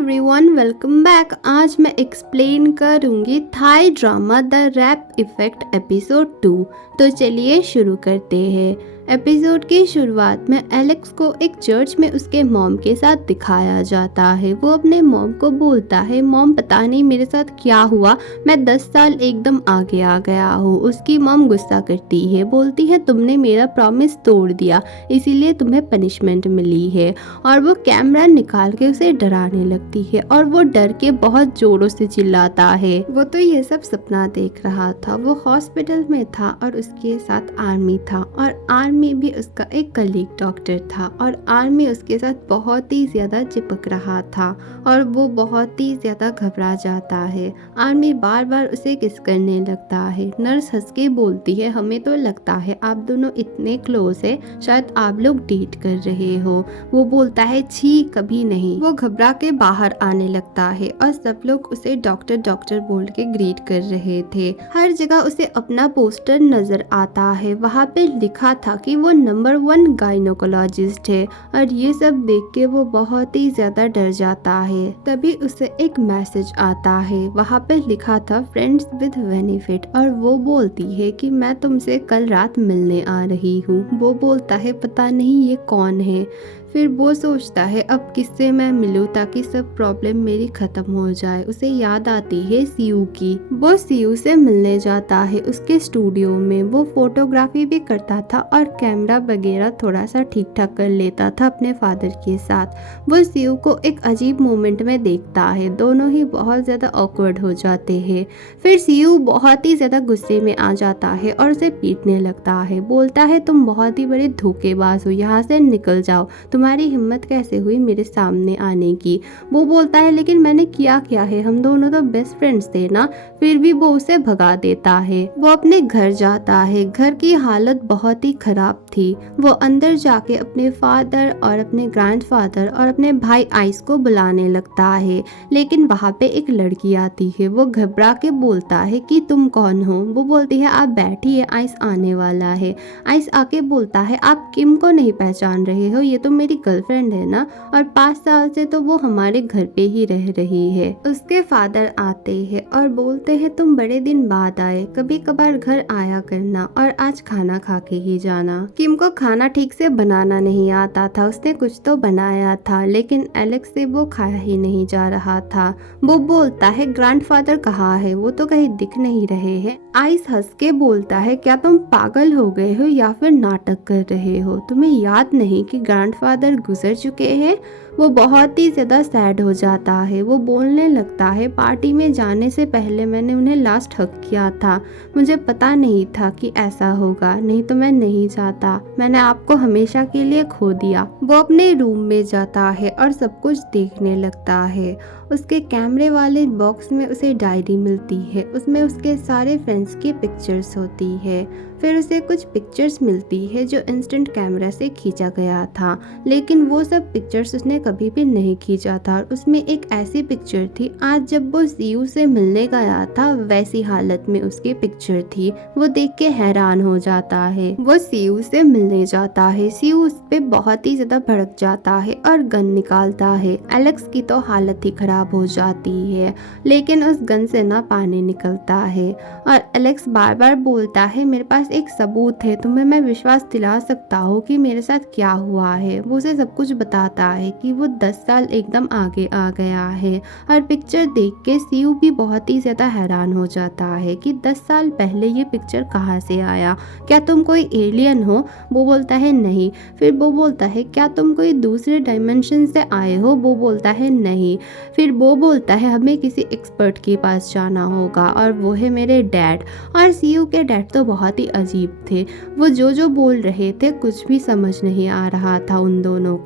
Everyone, welcome back. आज मैं explain करूंगी Thai drama the wrap effect episode 2। तो चलिए शुरू करते हैं। एपिसोड की शुरुआत में एलेक्स को एक चर्च में उसके मॉम के साथ दिखाया जाता है। वो अपने मॉम को बोलता है, मॉम पता नहीं मेरे साथ क्या हुआ, मैं 10 साल एकदम आगे आ गया हूँ। उसकी मॉम गुस्सा करती है, बोलती है तुमने मेरा प्रॉमिस तोड़ दिया, इसीलिए तुम्हें पनिशमेंट मिली है। और वो कैमरा निकाल के उसे डराने लगती है और वो डर के बहुत जोरों से चिल्लाता है। वो तो ये सब सपना देख रहा था। वो हॉस्पिटल में था और उसके साथ आर्मी था और आर्मी भी उसका एक कलीग डॉक्टर था और आर्मी उसके साथ बहुत ही ज्यादा चिपक रहा था और वो बहुत ही ज्यादा घबरा जाता है। आर्मी बार बार उसे किस करने लगता है। नर्स हंस के बोलती है, हमें तो लगता है आप दोनों इतने क्लोज है, शायद आप लोग डेट कर रहे हो। वो बोलता है, छी कभी नहीं। वो घबरा के बाहर आने लगता है और सब लोग उसे डॉक्टर डॉक्टर बोल के ग्रीट कर रहे थे। हर जगह उसे अपना पोस्टर नजर आता है। वहाँ पे लिखा था कि वो नंबर 1 गायनोकोलॉजिस्ट है और ये सब देख के वो बहुत ही ज्यादा डर जाता है। तभी उसे एक मैसेज आता है। वहाँ पे लिखा था फ्रेंड्स विद बेनिफिट और वो बोलती है कि मैं तुमसे कल रात मिलने आ रही हूँ। वो बोलता है पता नहीं ये कौन है। फिर वो सोचता है अब किससे मैं मिलूं ताकि सब प्रॉब्लम मेरी खत्म हो जाए। उसे याद आती है सीयू की। वो सीयू से मिलने जाता है उसके स्टूडियो में। वो फोटोग्राफी भी करता था और कैमरा वगैरह थोड़ा सा ठीक ठाक कर लेता था अपने फादर के साथ। वो सीयू को एक अजीब मोमेंट में देखता है। दोनों ही बहुत ज़्यादा ऑकवर्ड हो जाते हैं। फिर सीयू बहुत ही ज़्यादा गुस्से में आ जाता है और उसे पीटने लगता है। बोलता है तुम बहुत ही बड़े धोखेबाज हो, यहाँ से निकल जाओ, तुम्हारी हिम्मत कैसे हुई मेरे सामने आने की। वो बोलता है लेकिन मैंने किया क्या है, हम दोनों तो बेस्ट फ्रेंड्स थे ना। फिर भी वो उसे भगा देता है। वो अपने घर जाता है। घर की हालत बहुत ही खराब थी। वो अंदर जाके अपने फादर और अपने ग्रैंडफादर और अपने भाई आइस को बुलाने लगता है, लेकिन वहाँ पे एक लड़की आती है। वो घबरा के बोलता है कि तुम कौन हो। वो बोलती है आप बैठिए, आइस आने वाला है। आइस आके बोलता है आप किम को नहीं पहचान रहे हो, ये तो मेरी गर्लफ्रेंड है ना, और 5 साल से तो वो हमारे घर पे ही रह रही है। उसके फादर आते हैं और बोलते हैं तुम बड़े दिन बाद आए, कभी कभार घर आया करना और आज खाना खा के ही जाना। किम को खाना ठीक से बनाना नहीं आता था। उसने कुछ तो बनाया था लेकिन एलेक्स से वो खाया ही नहीं जा रहा था। वो बोलता है ग्रैंडफादर कहाँ है, वो तो कहीं दिख नहीं रहे हैं। आइस हंस के बोलता है क्या तुम पागल हो गए हो या फिर नाटक कर रहे हो, तुम्हें याद नहीं कि ग्रैंडफादर गुजर चुके हैं। वो बहुत ही ज़्यादा सैड हो जाता है। वो बोलने लगता है पार्टी में जाने से पहले मैंने उन्हें लास्ट हक किया था। मुझे पता नहीं था कि ऐसा होगा, नहीं तो मैं नहीं जाता। मैंने आपको हमेशा के लिए खो दिया। वो अपने रूम में जाता है और सब कुछ देखने लगता है। उसके कैमरे वाले बॉक्स में उसे डायरी मिलती है। उसमें उसके सारे फ्रेंड्स की पिक्चर्स होती है। फिर उसे कुछ पिक्चर्स मिलती है जो इंस्टेंट कैमरा से खींचा गया था, लेकिन वो सब पिक्चर्स उसने कभी भी नहीं खींचा था। और उसमें एक ऐसी पिक्चर थी आज जब वो सीयू से मिलने गया था, वैसी हालत में उसकी पिक्चर थी। वो देख के हैरान हो जाता है। वो सीयू से मिलने जाता है। सीयू उस पे बहुत ही ज्यादा भड़क जाता है और गन निकालता है। एलेक्स की तो हालत ही खराब हो जाती है, लेकिन उस गन से ना पानी निकलता है और एलेक्स बार बार बोलता है मेरे पास एक सबूत है, तुम्हें मैं विश्वास दिला सकता हूँ कि मेरे साथ क्या हुआ है। वो उसे सब कुछ बताता है कि वो 10 साल एकदम आगे आ गया है। और पिक्चर देख के सीयू भी बहुत ही ज्यादा हैरान हो जाता है कि 10 साल पहले ये पिक्चर कहाँ से आया, क्या तुम कोई एलियन हो। वो बोलता है नहीं। फिर वो बोलता है क्या तुम कोई दूसरे डायमेंशन से आए हो। वो बोलता है नहीं। फिर वो बोलता है हमें किसी एक्सपर्ट के पास जाना होगा और वो है मेरे डैड। और सीयू के डैड तो बहुत ही अजीब थे। वो जो बोल रहे थे कुछ भी समझ नहीं आ रहा था उन दोनों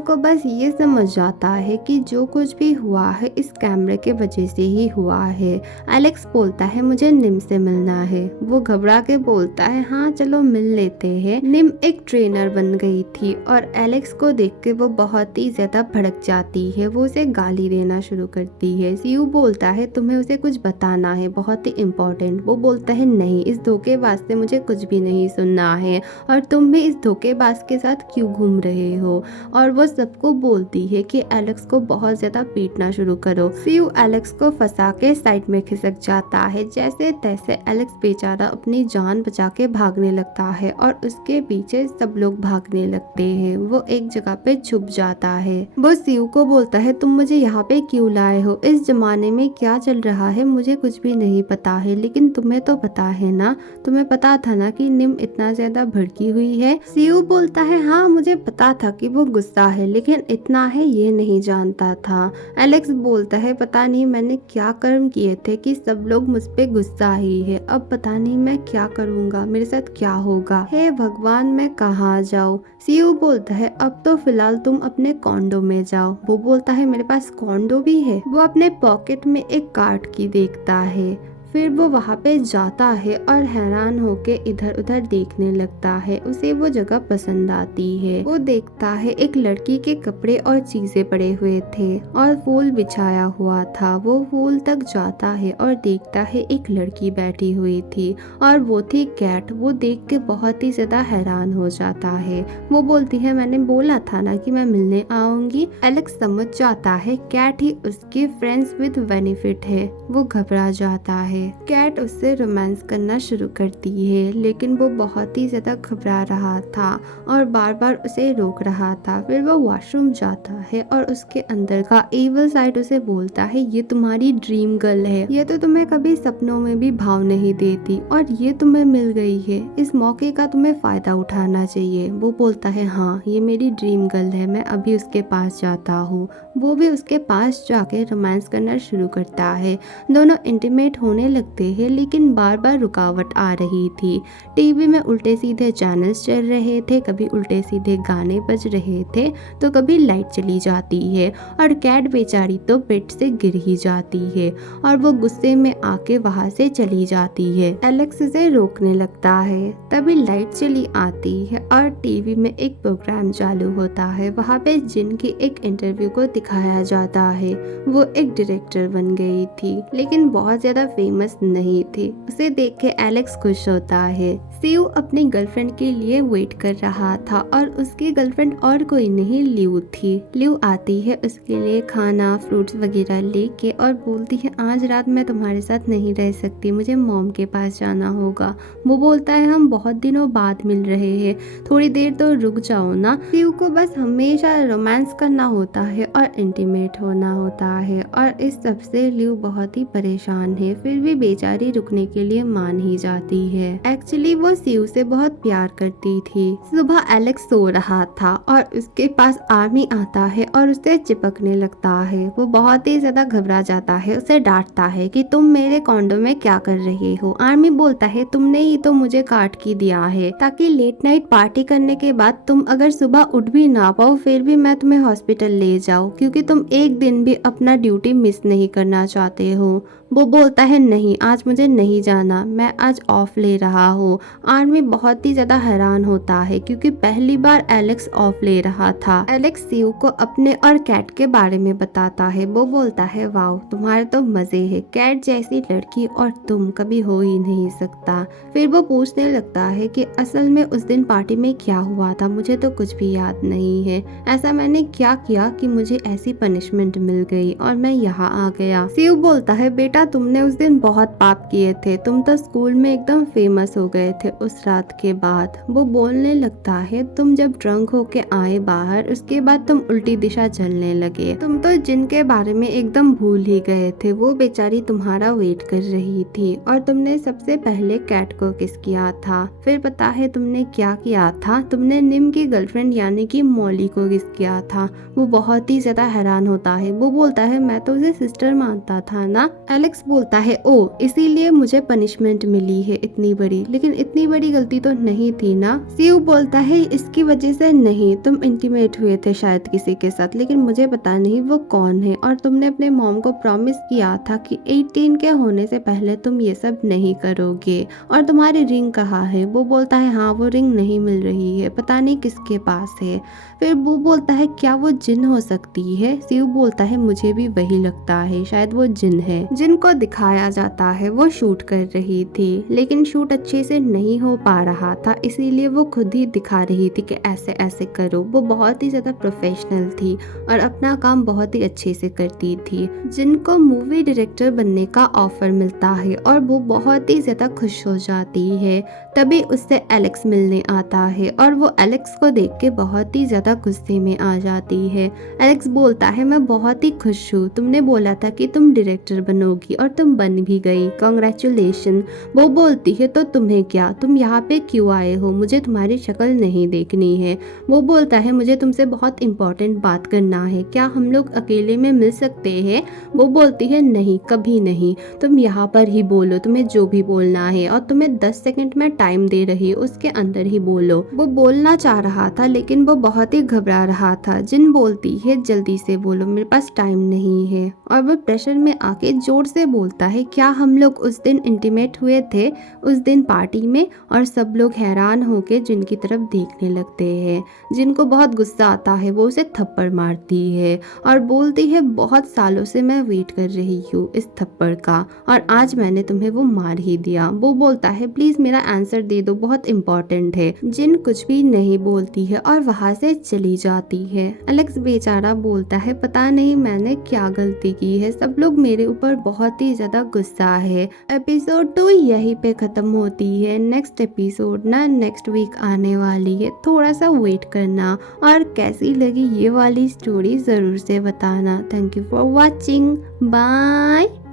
को बस ये समझ आता है कि जो कुछ भी हुआ है इस कैमरे के वजह से ही हुआ है। एलेक्स बोलता है मुझे निम से मिलना है। वो घबरा के बोलता है हाँ चलो मिल लेते हैं। निम एक ट्रेनर बन गई थी और एलेक्स को देख के वो बहुत ही ज्यादा भड़क जाती है। वो उसे गाली देना शुरू करती है। सीयू बोलता है तुम्हें उसे कुछ बताना है, बहुत ही इम्पोर्टेंट। वो बोलता है नहीं, इस धोखेबाज से मुझे कुछ भी नहीं सुनना है और तुम भी इस धोखेबाज के साथ क्यों घूम रहे हो। और वो सबको बोलती है कि एलेक्स को बहुत ज्यादा पीटना शुरू करो। सीयू एलेक्स को फंसा के साइड में खिसक जाता है। जैसे तैसे एलेक्स बेचारा अपनी जान बचा के भागने लगता है और उसके पीछे सब लोग भागने लगते हैं। वो एक जगह पे छुप जाता है। वो सीयू को बोलता है तुम मुझे यहाँ पे क्यों लाए हो, इस जमाने में क्या चल रहा है मुझे कुछ भी नहीं पता है, लेकिन तुम्हें तो पता है ना, तुम्हें पता था ना कि निम इतना ज्यादा भड़की हुई है। सीयू बोलता है हाँ मुझे पता था कि वो गुस्सा है, लेकिन इतना है ये नहीं जानता था। एलेक्स बोलता है पता नहीं मैंने क्या कर्म किए थे कि सब लोग मुझ पे गुस्सा ही है, अब पता नहीं मैं क्या करूँगा, मेरे साथ क्या होगा, हे भगवान मैं कहाँ जाऊँ। सीयू बोलता है अब तो फिलहाल तुम अपने कॉन्डो में जाओ। वो बोलता है मेरे पास कॉन्डो भी है। वो अपने पॉकेट में एक कार्ड की देखता है, फिर वो वहाँ पे जाता है और हैरान होके इधर उधर देखने लगता है। उसे वो जगह पसंद आती है। वो देखता है एक लड़की के कपड़े और चीजें पड़े हुए थे और फूल बिछाया हुआ था। वो फूल तक जाता है और देखता है एक लड़की बैठी हुई थी और वो थी कैट। वो देख के बहुत ही ज्यादा हैरान हो जाता है। वो बोलती है मैंने बोला था ना कि मैं मिलने आऊंगी। एलेक्स समझ जाता है कैट ही उसकी फ्रेंड्स विद बेनिफिट है। वो घबरा जाता है। कैट उससे रोमांस करना शुरू करती है, लेकिन वो बहुत ही ज्यादा घबरा रहा था और बार बार उसे रोक रहा था। फिर वो वॉशरूम जाता है और उसके अंदर का एविल साइड उसे बोलता है ये तुम्हारी ड्रीम गर्ल है, ये तो तुम्हें कभी सपनों में भी भाव नहीं देती और ये तुम्हें मिल गई है, इस मौके का तुम्हें फायदा उठाना चाहिए। वो बोलता है हाँ ये मेरी ड्रीम गर्ल है, मैं अभी उसके पास जाता हूँ। वो भी उसके पास जाके रोमांस करना शुरू करता है। दोनों इंटीमेट होने लगते हैं, लेकिन बार बार रुकावट आ रही थी। टीवी में उल्टे सीधे चैनल्स चल रहे थे, कभी उल्टे सीधे गाने बज रहे थे तो कभी लाइट चली जाती है और कैट बेचारी तो बेड से गिर ही जाती है और वो गुस्से में आके वहां से चली जाती है। एलेक्स उसे रोकने लगता है, तभी लाइट चली आती है और टीवी में एक प्रोग्राम चालू होता है। वहाँ पे जिन की एक इंटरव्यू को दिखाया जाता है। वो एक डायरेक्टर बन गई थी, लेकिन बहुत ज्यादा फेमस नहीं थी। उसे देख के एलेक्स खुश होता है। सीयू अपनी गर्लफ्रेंड के लिए वेट कर रहा था और उसकी गर्लफ्रेंड और कोई नहीं ल्यू थी। ल्यू आती है उसके लिए खाना फ्रूट्स वगैरह लेके और बोलती है आज रात मैं तुम्हारे साथ नहीं रह सकती, मुझे मॉम के पास जाना होगा। वो बोलता है हम बहुत दिनों बाद मिल रहे हैं, थोड़ी देर तो रुक जाओ ना। सीयू को बस हमेशा रोमांस करना होता है और इंटीमेट होना होता है और इस सब से ल्यू बहुत ही परेशान है। फिर भी बेचारी रुकने के लिए मान ही जाती है। एक्चुअली वो सीयू से बहुत प्यार करती थी। सुबह एलेक्स सो रहा था और उसके पास आर्मी आता है और उसे चिपकने लगता है। वो बहुत ही ज्यादा घबरा जाता है, उसे डांटता है कि तुम मेरे कॉन्डो में क्या कर रहे हो। आर्मी बोलता है तुमने ही तो मुझे काट की दिया है ताकि लेट नाइट पार्टी करने के बाद तुम अगर सुबह उठ भी ना पाओ फिर भी मैं तुम्हें हॉस्पिटल ले जाऊँ, क्योंकि तुम एक दिन भी अपना ड्यूटी मिस नहीं करना चाहते हो। वो बोलता है नहीं आज मुझे नहीं जाना, मैं आज ऑफ ले रहा हूँ। आर्मी बहुत ही ज्यादा हैरान होता है क्योंकि पहली बार एलेक्स ऑफ ले रहा था। एलेक्स सीयू को अपने और कैट के बारे में बताता है। वो बोलता है वाओ तुम्हारे तो मजे है, कैट जैसी लड़की और तुम कभी हो ही नहीं सकता। फिर वो पूछने लगता है कि असल में उस दिन पार्टी में क्या हुआ था, मुझे तो कुछ भी याद नहीं है। ऐसा मैंने क्या किया कि मुझे ऐसी पनिशमेंट मिल गई और मैं यहाँ आ गया। सीयू बोलता है बेटा तुमने उस दिन बहुत पाप किए थे, तुम तो स्कूल में एकदम फेमस हो गए थे उस रात के बाद। वो बोलने लगता है तुम जब ड्रंक होके आए बाहर उसके बाद तुम उल्टी दिशा चलने लगे, तुम तो जिनके बारे में एकदम भूल ही गए थे। वो बेचारी तुम्हारा वेट कर रही थी और तुमने सबसे पहले कैट को किस किया था। फिर पता है तुमने क्या किया था, तुमने निम की गर्लफ्रेंड यानी कि मॉली को किस किया था। वो बहुत ही ज्यादा हैरान होता है। वो बोलता है मैं तो उसे सिस्टर मानता था ना। एलेक्स बोलता है ओ इसीलिए मुझे पनिशमेंट मिली है इतनी बड़ी, लेकिन इतनी बड़ी गलती तो नहीं थी ना। सीयू बोलता है इसकी वजह से नहीं, तुम इंटीमेट हुए थे शायद किसी के साथ, लेकिन मुझे पता नहीं वो कौन है और तुमने अपने मॉम को प्रॉमिस किया था कि 18 के होने से पहले तुम ये सब नहीं करोगे। और तुम्हारी रिंग कहाँ है। वो बोलता है हाँ वो रिंग नहीं मिल रही है, पता नहीं किसके पास है। फिर वो बोलता है क्या वो जिन हो सकती है। सीयू बोलता है मुझे भी वही लगता है, शायद वो जिन है। जिन जिनको दिखाया जाता है वो शूट कर रही थी, लेकिन शूट अच्छे से नहीं हो पा रहा था, इसीलिए वो खुद ही दिखा रही थी कि ऐसे ऐसे करो। वो बहुत ही ज़्यादा प्रोफेशनल थी और अपना काम बहुत ही अच्छे से करती थी। जिनको मूवी डायरेक्टर बनने का ऑफर मिलता है और वो बहुत ही ज़्यादा खुश हो जाती है। तभी उससे एलेक्स मिलने आता है और वो एलेक्स को देख के बहुत ही ज़्यादा गुस्से में आ जाती है। एलेक्स बोलता है मैं बहुत ही खुश हूँ, तुमने बोला था कि तुम डायरेक्टर बनोगी और तुम बन भी गई, कॉन्ग्रेचुलेशन। वो बोलती है तो तुम्हें क्या, तुम यहाँ पे क्यों आए हो, मुझे तुम्हारी शक्ल नहीं देखनी है। वो बोलता है मुझे तुमसे बहुत इंपॉर्टेंट बात करना है, क्या हम लोग अकेले में मिल सकते हैं। वो बोलती है नहीं, कभी नहीं, तुम यहाँ पर ही बोलो, तुम्हें जो भी बोलना है और तुम्हें 10 सेकंड में टाइम दे रही हूँ, उसके अंदर ही बोलो। वो बोलना चाह रहा था लेकिन वो बहुत ही घबरा रहा था। जिन बोलती है जल्दी से बोलो, मेरे पास टाइम नहीं है, और वो प्रेशर में आके जोर से बोलता है क्या हम लोग उस दिन इंटीमेट हुए थे, उस दिन पार्टी में। और सब लोग हैरान होके जिन की तरफ देखने लगते हैं। जिनको बहुत गुस्सा आता है वो उसे थप्पड़ मारती है और बोलती है बहुत सालों से मैं वेट कर रही हूँ इस थप्पड़ का, और आज मैंने तुम्हें वो मार ही दिया। वो बोलता है प्लीज मेरा आंसर दे दो, बहुत इंपॉर्टेंट है। जिन कुछ भी नहीं बोलती है और वहां से चली जाती है। एलेक्स बेचारा बोलता है पता नहीं मैंने क्या गलती की है, सब लोग मेरे ऊपर बहुत ही ज्यादा गुस्सा है। एपिसोड 2 यहीं पे खत्म होती है। नेक्स्ट एपिसोड ना नेक्स्ट वीक आने वाली है, थोड़ा सा वेट करना। और कैसी लगी ये वाली स्टोरी जरूर से बताना। Thank you for watching, bye.